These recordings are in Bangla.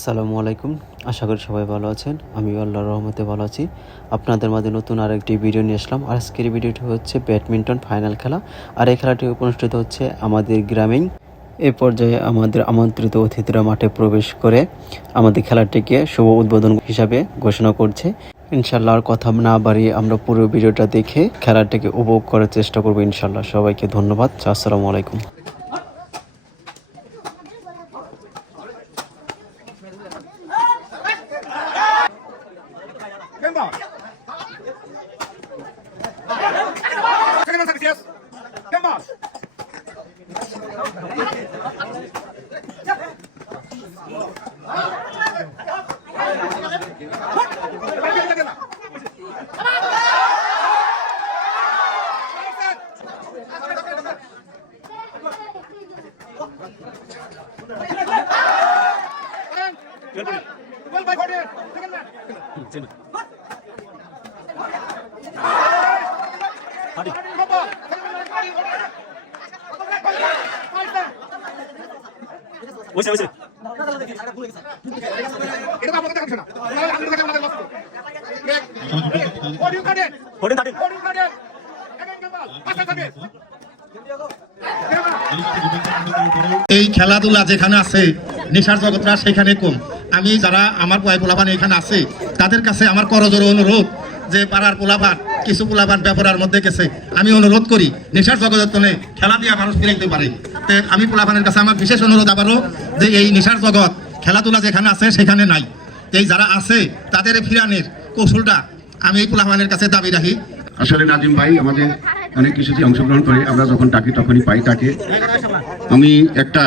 আসসালামু আলাইকুম। আশা করি সবাই ভালো আছেন। আমি আল্লাহর রহমতে ভালো আছি। আপনাদের মাঝে নতুন আরেকটি ভিডিও নিয়ে আসলাম। আজকের ভিডিওটি হচ্ছে ব্যাডমিন্টন ফাইনাল খেলা। আর এই খেলাটি অনুষ্ঠিত হচ্ছে আমাদের গ্রামেই। এ পর্যায়ে আমাদের আমন্ত্রিত অতিথিরা মাঠে প্রবেশ করে আমাদের খেলাটিকে শুভ উদ্বোধন হিসাবে ঘোষণা করছে। ইনশাল্লাহ আর কথা না বাড়িয়ে আমরা পুরো ভিডিওটা দেখে খেলাটিকে উপভোগ করার চেষ্টা করবো ইনশাল্লাহ। সবাইকে ধন্যবাদ। আসসালামু আলাইকুম। এই খেলাধুলা যেখানে আছে নেশার জগৎটা সেখানে কম। আমি যারা আমার পোলাপান এখানে আছে তাদের কাছে আমার করজোড়ে অনুরোধ যে পাড়ার পোলাপান কিছু পোলাপান ব্যাপারের মধ্যে গেছে, আমি অনুরোধ করি নেশার জগৎ খেলা দিয়ে মানুষ ফিরাইতে পারে। তো আমি পোলাপানের কাছে আমার বিশেষ অনুরোধ আবারও যে এই নেশার জগৎ খেলাধুলা যেখানে আছে সেখানে নাই। এই যারা আছে তাদের ফিরানের কৌশলটা আমি এই পোলাপানের কাছে দাবি রাখি। আসলে নাজিম ভাই আমাদের অনেক কিছুতে অংশগ্রহণ করে, আমরা যখন ডাকি তখনই পাই তাকে। আমি একটা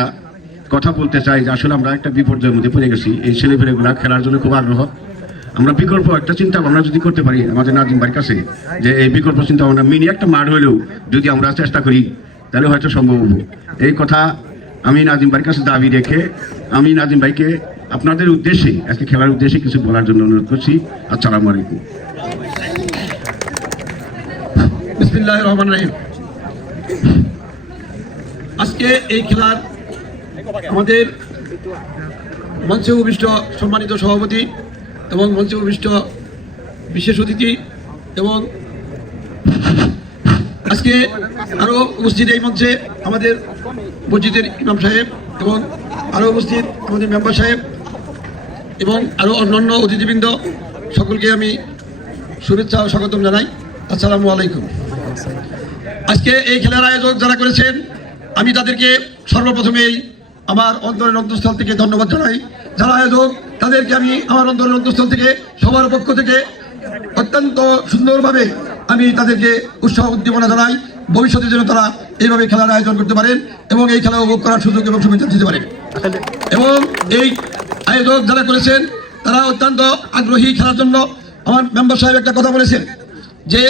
কথা বলতে চাই যে আসলে আমরা একটা বিপর্যয়ের মধ্যে পড়ে গেছি। এই ছেলেপেলেগুলা খেলার জন্য খুব আগ্রহ। আমরা বিকল্প একটা চিন্তা ভাবনা যদি করতে পারি আমাদের নাজিম ভাইয়ের কাছে, যে এই বিকল্প চিন্তা ভাবনা মিনি একটা মাঠ হলেও যদি আমরা চেষ্টা করি তাহলে হয়তো সম্ভব হবো। এই কথা আমি নাজিম ভাইয়ের কাছে দাবি রেখে আমি নাজিম ভাইকে আপনাদের উদ্দেশ্যে আজকে খেলার উদ্দেশ্যে কিছু বলার জন্য অনুরোধ করছি। আসসালামু আলাইকুম। বিসমিল্লাহির রহমানির রহিম। আজকে এই খেলার আমাদের মঞ্চে উপবিষ্ট সম্মানিত সভাপতি এবং মঞ্চে উপবিষ্ট বিশেষ অতিথি এবং আজকে আরও উপস্থিত এই মঞ্চে আমাদের মসজিদের ইমাম সাহেব এবং আরও উপস্থিত আমাদের মেম্বার সাহেব এবং আরও অন্যান্য অতিথিবৃন্দ, সকলকে আমি শুভেচ্ছা ও স্বাগতম জানাই। আসসালামু আলাইকুম। আজকে এই খেলার আয়োজক যারা করেছেন আমি তাদেরকে সর্বপ্রথমেই আমার অন্তরের অন্তঃস্থল থেকে ধন্যবাদ জানাই। যারা আয়োজক তাদেরকে আমি আমার অন্তরের অন্তঃস্থল থেকে সবার পক্ষ থেকে অত্যন্ত সুন্দরভাবে আমি তাদেরকে উৎসাহ উদ্দীপনা জানাই। ভবিষ্যতে যেন তারা এইভাবে খেলার আয়োজন করতে পারেন এবং এই খেলা উপভোগ করার সুযোগ এবং সুবিধা দিতে পারেন। এবং এই আয়োজক যারা করেছেন তারা অত্যন্ত আগ্রহী খেলার জন্য। আমার মেম্বার সাহেব একটা কথা বলেছেন যে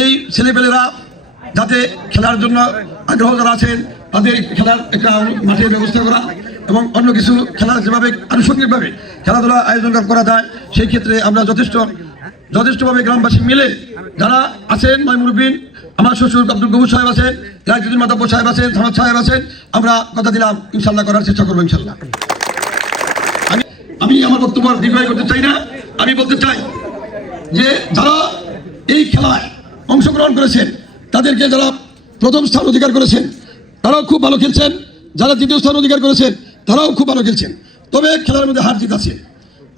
এই ছেলেপেলেরা যাতে খেলার জন্য আগ্রহ যারা আছেন তাদের খেলার একটা মাঠের ব্যবস্থা করা এবং অন্য কিছু খেলার যেভাবে আনুষঙ্গিকভাবে খেলাধুলা আয়োজন করা যায় সেই ক্ষেত্রে আমরা যথেষ্টভাবে গ্রামবাসী মিলে যারা আছেন মাইমুরবিন, আমার শ্বশুর আব্দুল গফুর সাহেব আছেন, রাজুদ্দিন মাতাব্বর সাহেব আছেন, থানাত সাহেব আছেন, আমরা কথা দিলাম ইনশাল্লাহ করার চেষ্টা করবো ইনশাল্লাহ। আমি আমার বক্তব্য দীর্ঘায়িত করতে চাই না। আমি বলতে চাই যে যারা এই খেলায় অংশগ্রহণ করেছেন তাদেরকে যারা প্রথম স্থান অধিকার করেছেন তারাও খুব ভালো খেলছেন, যারা দ্বিতীয় স্থান অধিকার করেছেন তারাও খুব ভালো খেলছেন। তবে খেলার মধ্যে হার জিত আছে,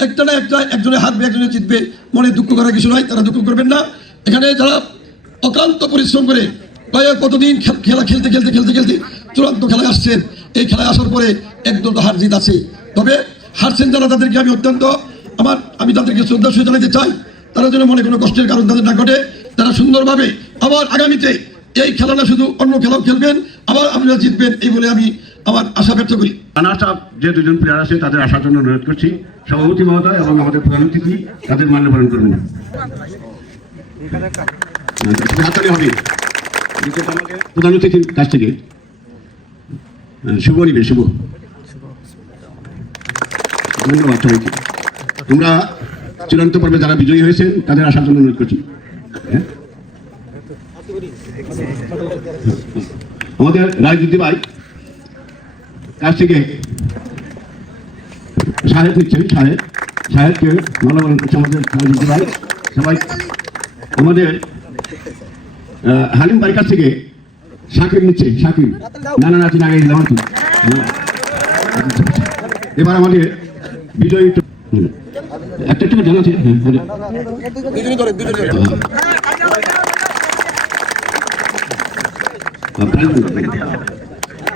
একটা না একটা একজনে হারবে একজনে জিতবে, মনে দুঃখ করার কিছু নয়, তারা দুঃখ করবেন না। এখানে যারা অক্লান্ত পরিশ্রম করে কতদিন খেলা খেলতে খেলতে খেলতে খেলতে চূড়ান্ত খেলায় আসছেন, এই খেলায় আসার পরে একদম হার জিত আছে। তবে হারছেন যারা তাদেরকে আমি আমি তাদেরকে শ্রদ্ধা সহ জানাতে চাই। তারা যেন মনে কোনো কষ্টের কারণ তাদের না ঘটে, তারা সুন্দরভাবে আবার আগামীতে এই খেলাটা শুধু অন্য খেলাও খেলবেন, আবার আপনারা জিতবেন এই বলে আমি আমার আশা ব্যক্ত করি। যে দুজন প্লেয়ার আছে তাদের আসার জন্য অনুরোধ করছি। সভাপতি মহোদয় এবং আমাদের প্রধান অতিথি তাদের মাল্যবরণ করবেন। হবে প্রধান অতিথির কাছ থেকে শুভ নিবে। শুভ ধন্যবাদ সবাইকে। তোমরা চূড়ান্ত পর্বে যারা বিজয়ী হয়েছেন তাদের আসার জন্য অনুরোধ করছি। আমাদের রাজনীতি ভাই কাছ থেকে সাহেব নিচ্ছেন, সাহেবকে মালামাল করছে আমাদের ভাই সবাই। আমাদের হালিম ভাইয়ের কাছ থেকে শাকিব নিচ্ছে, শাকিব নানা নাচি আগে দিলাম আর কি। এবার আমাদের বিজয়ী একটা একটু জানা আছে।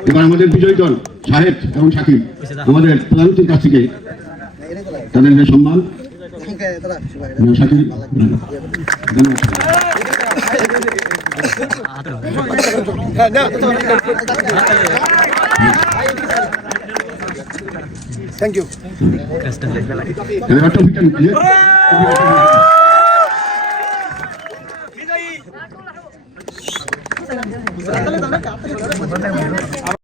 এবার আমাদের বিজয়ী দল সাহেব এবং শাকিব আমাদের প্রধানমন্ত্রীর কাছ থেকে তাদের যে সম্মান শাকিব থ্যাংক ইউ। টপিকটা